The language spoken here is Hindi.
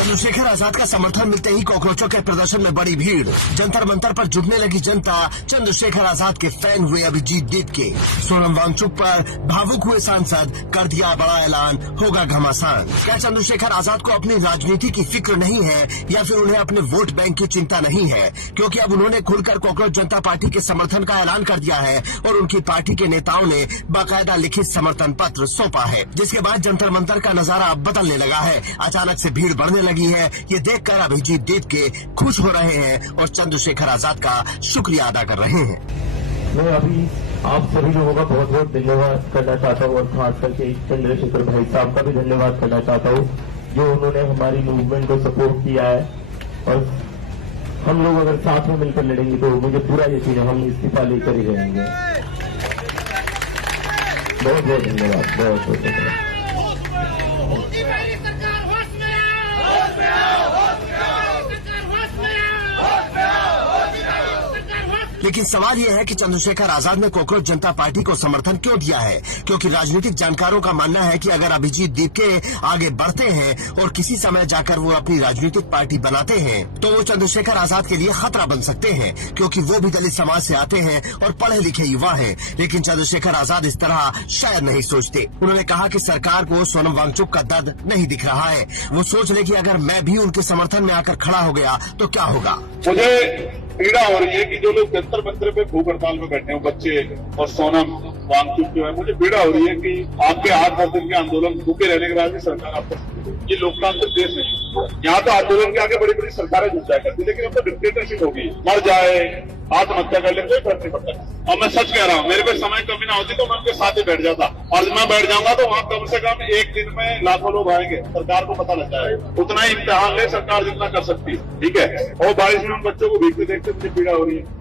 चंद्रशेखर आजाद का समर्थन मिलते ही कॉकरोचों के प्रदर्शन में बड़ी भीड़। जंतर मंतर पर जुटने लगी जनता चंद्रशेखर आजाद के फैन हुए अभिजीत दीप के। सोनम वांगचुक पर भावुक हुए सांसद, कर दिया बड़ा ऐलान, होगा घमासान। क्या चंद्रशेखर आजाद को अपनी राजनीति की फिक्र नहीं है या फिर उन्हें अपने वोट बैंक की चिंता नहीं है? क्योंकि अब उन्होंने खुलकर कॉकरोच जनता पार्टी के समर्थन का ऐलान कर दिया है और उनकी पार्टी के नेताओं ने बाकायदा लिखित समर्थन पत्र सौंपा है, जिसके बाद जंतर मंतर का नजारा अब बदलने लगा है। अचानक से भीड़ बढ़ने लगी है। ये देखकर अभिजीत दीप के खुश हो रहे हैं और चंद्रशेखर आजाद का शुक्रिया अदा कर रहे हैं। मैं अभी आप सभी लोगों का बहुत बहुत धन्यवाद करना चाहता हूँ और खास करके चंद्रशेखर भाई साहब का भी धन्यवाद करना चाहता हूँ, जो उन्होंने हमारी मूवमेंट को सपोर्ट किया है। और हम लोग अगर साथ में मिलकर लड़ेंगे तो मुझे पूरा यकीन है हम इस्तीफा लेकर ही रहेंगे। बहुत बहुत धन्यवाद, बहुत बहुत धन्यवाद। लेकिन सवाल यह है कि चंद्रशेखर आजाद ने कॉकरोच जनता पार्टी को समर्थन क्यों दिया है? क्योंकि राजनीतिक जानकारों का मानना है कि अगर अभिजीत दीप के आगे बढ़ते हैं और किसी समय जाकर वो अपनी राजनीतिक पार्टी बनाते हैं तो वो चंद्रशेखर आजाद के लिए खतरा बन सकते हैं, क्योंकि वो भी दलित समाज से आते हैं और पढ़े लिखे युवा हैं। लेकिन चंद्रशेखर आजाद इस तरह शायद नहीं सोचते। उन्होंने कहा कि सरकार को सोनम वांगचुक का दर्द नहीं दिख रहा है। वो सोच ले कि अगर मैं भी उनके समर्थन में आकर खड़ा हो गया तो क्या होगा। मुझे पीड़ा हो रही है कि जो लोग जंतर मंतर पे भूख हड़ताल में बैठे हैं, बच्चे और सोनम वांगचुक जो है, मुझे पीड़ा हो रही है कि आपके 8-10 दिन के आंदोलन भूखे रहने के बाद भी सरकार आपको, ये लोकतांत्रिक देश नहीं। यहाँ तो आंदोलन के आगे बड़ी बड़ी सरकारें जुट जाया करती, लेकिन अब तो डिक्टेटरशिप होगी। मर जाए, आत्महत्या कर ले, कोई फर्क नहीं पड़ता। और मैं सच कह रहा हूँ, मेरे पे समय कमी ना होती तो मैं उनके साथ ही बैठ जाता, और मैं बैठ जाऊंगा तो वहाँ कम से कम एक दिन में लाखों लोग आएंगे। सरकार को पता लग जाएगा, उतना ही इम्तिहान ले सरकार जितना कर सकती है। ठीक है, और बारिश में उन बच्चों को भीगते देखते मुझे पीड़ा हो रही है।